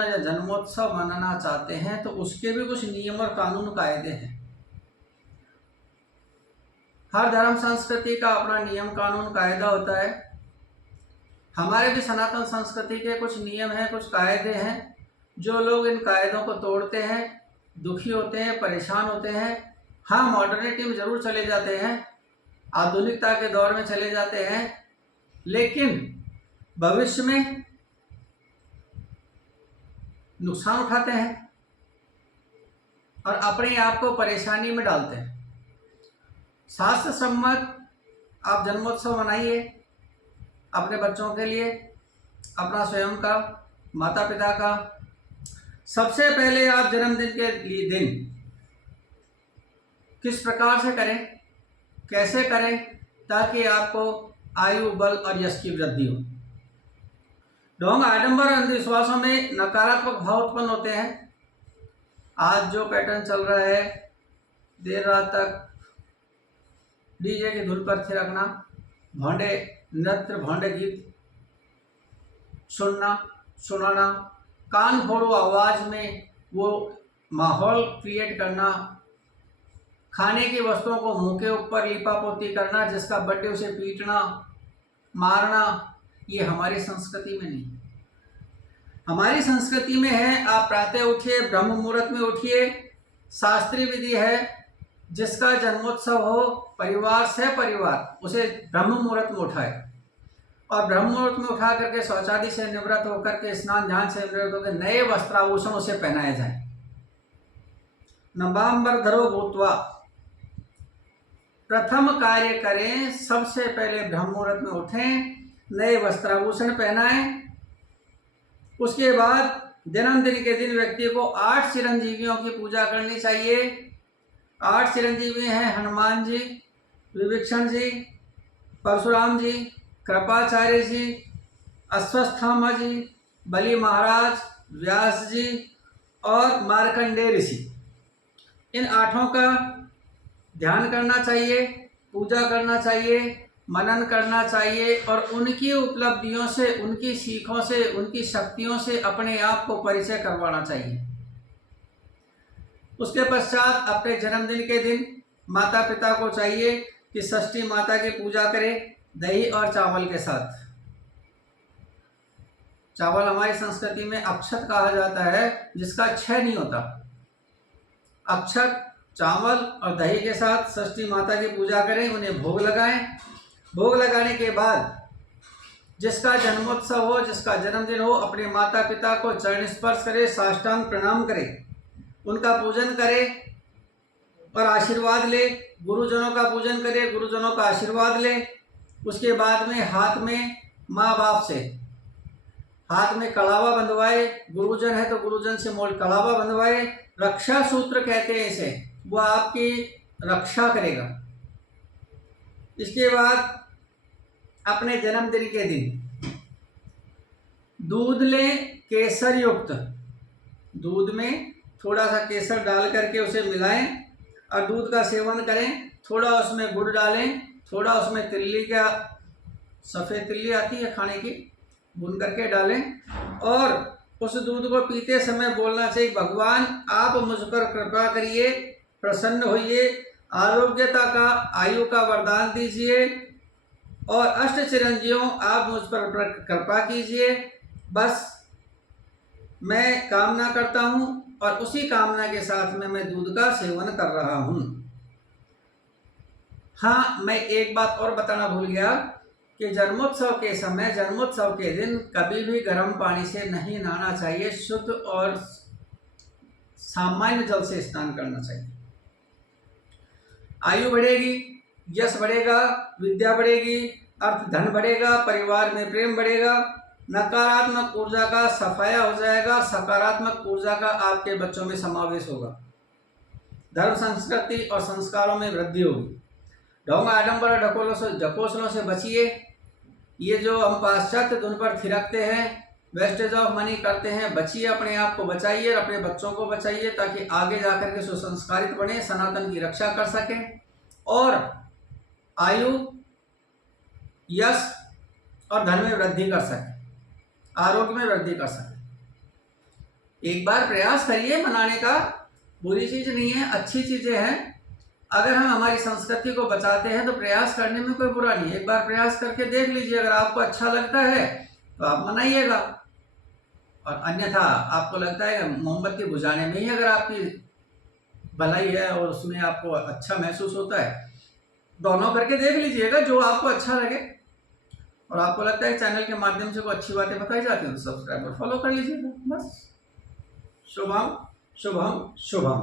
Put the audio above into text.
या जन्मोत्सव मनाना चाहते हैं तो उसके भी कुछ नियम और कानून कायदे हैं। हर धर्म संस्कृति का अपना नियम कानून कायदा होता है। हमारे भी सनातन संस्कृति के कुछ नियम हैं, कुछ कायदे हैं। जो लोग इन कायदों को तोड़ते हैं दुखी होते हैं, परेशान होते हैं। हाँ, मॉडर्निटी में जरूर चले जाते हैं, आधुनिकता के दौर में चले जाते हैं, लेकिन भविष्य में नुकसान उठाते हैं और अपने आप को परेशानी में डालते हैं। शास्त्र सम्मत आप जन्मोत्सव मनाइए अपने बच्चों के लिए, अपना स्वयं का, माता पिता का। सबसे पहले आप जन्मदिन के लिए दिन किस प्रकार से करें, कैसे करें, ताकि आपको आयु, बल और यश की वृद्धि हो। ढोंग, आडंबर और अंधविश्वासों में नकारात्मक भाव उत्पन्न होते हैं। आज जो पैटर्न चल रहा है, देर रात तक डीजे की धुन पर थिरकना, भोंडे नृत्य, भोंडे गीत सुनाना, कान फोड़ो आवाज में वो माहौल क्रिएट करना, खाने की वस्तुओं को मुंह के ऊपर लिपा पोती करना, जिसका बर्थडे उसे पीटना, मारना, ये हमारी संस्कृति में नहीं। हमारी संस्कृति में है आप प्रातः उठिए, ब्रह्म मुहूर्त में उठिए। शास्त्रीय विधि है, जिसका जन्मोत्सव हो परिवार से परिवार उसे ब्रह्म मुहूर्त में उठाए और ब्रह्म मुहूर्त में उठा करके शौचादि से निवृत्त होकर के, स्नान ध्यान से निवृत्त होकर नए वस्त्राभूषण उसे पहनाए जाए। नवांबर धरो भूतवा, प्रथम कार्य करें, सबसे पहले ब्रह्म मुहूर्त में उठें, नए वस्त्राभूषण पहनाएं। उसके बाद जन्मदिन के दिन व्यक्ति को 8 चिरंजीवियों की पूजा करनी चाहिए। 8 चिरंजीवी हैं हनुमान जी, विभीषण जी, परशुराम जी, कृपाचार्य जी, अश्वत्थामा जी, बलि महाराज, व्यास जी और मार्कंडेय ऋषि। इन 8 का ध्यान करना चाहिए, पूजा करना चाहिए, मनन करना चाहिए और उनकी उपलब्धियों से, उनकी सीखों से, उनकी शक्तियों से अपने आप को परिचय करवाना चाहिए। उसके पश्चात अपने जन्मदिन के दिन माता पिता को चाहिए कि षष्ठी माता की पूजा करें दही और चावल के साथ। चावल हमारी संस्कृति में अक्षत कहा जाता है, जिसका क्षय नहीं होता। अक्षत, चावल और दही के साथ षष्ठी माता की पूजा करें, उन्हें भोग लगाएं। भोग लगाने के बाद जिसका जन्मोत्सव हो, जिसका जन्मदिन हो, अपने माता पिता को चरण स्पर्श करे, साष्टांग प्रणाम करे, उनका पूजन करे और आशीर्वाद ले। गुरुजनों का पूजन करे, गुरुजनों का आशीर्वाद ले। उसके बाद में हाथ में माँ बाप से हाथ में कड़ावा बंधवाए, गुरुजन है तो गुरुजन से मोल कड़ावा बंधवाए। रक्षा सूत्र कहते हैं इसे, वो आपकी रक्षा करेगा। इसके बाद अपने जन्मदिन के दिन दूध लें, केसर युक्त। दूध में थोड़ा सा केसर डाल करके उसे मिलाएं और दूध का सेवन करें। थोड़ा उसमें गुड़ डालें, थोड़ा उसमें तिल्ली का, सफ़ेद तिल्ली आती है खाने की, भून करके डालें और उस दूध को पीते समय बोलना चाहिए, भगवान आप मुझ पर कृपा करिए, प्रसन्न होइए, आरोग्यता का, आयु का वरदान दीजिए और अष्ट चिरंजीवों आप मुझ पर कृपा कीजिए। बस मैं कामना करता हूँ और उसी कामना के साथ में मैं दूध का सेवन कर रहा हूँ। हाँ, मैं एक बात और बताना भूल गया कि जन्मोत्सव के समय, जन्मोत्सव के दिन कभी भी गर्म पानी से नहीं नहाना चाहिए। शुद्ध और सामान्य जल से स्नान करना चाहिए। आयु बढ़ेगी, यश बढ़ेगा, विद्या बढ़ेगी, अर्थ धन बढ़ेगा, परिवार में प्रेम बढ़ेगा, नकारात्मक ऊर्जा का सफाया हो जाएगा, सकारात्मक ऊर्जा का आपके बच्चों में समावेश होगा, धर्म संस्कृति और संस्कारों में वृद्धि होगी। ढोंग, आडंबर और ढकोसलों से बचिए। ये जो हम पाश्चात्य धुन पर थिरकते हैं, वेस्टेज ऑफ मनी करते हैं, बचिए, अपने आप को बचाइए और अपने बच्चों को बचाइए, ताकि आगे जाकर के सुसंस्कारित बने, सनातन की रक्षा कर सकें और आयु, यश और धन में वृद्धि कर सकें, आरोग्य में वृद्धि कर सकें। एक बार प्रयास करिए बनाने का, बुरी चीज़ नहीं है, अच्छी चीज़ें हैं। अगर हम हमारी संस्कृति को बचाते हैं तो प्रयास करने में कोई बुरा नहीं है। एक बार प्रयास करके देख लीजिए, अगर आपको अच्छा लगता है तो आप मनाइएगा, और अन्यथा आपको लगता है मोमबत्ती बुझाने में ही अगर आपकी भलाई है और उसमें आपको अच्छा महसूस होता है, दोनों करके देख लीजिएगा, जो आपको अच्छा लगे। और आपको लगता है चैनल के माध्यम से कोई अच्छी बातें बताई जाती हैं तो सब्सक्राइब और फॉलो कर लीजिएगा। बस शुभम शुभम शुभम।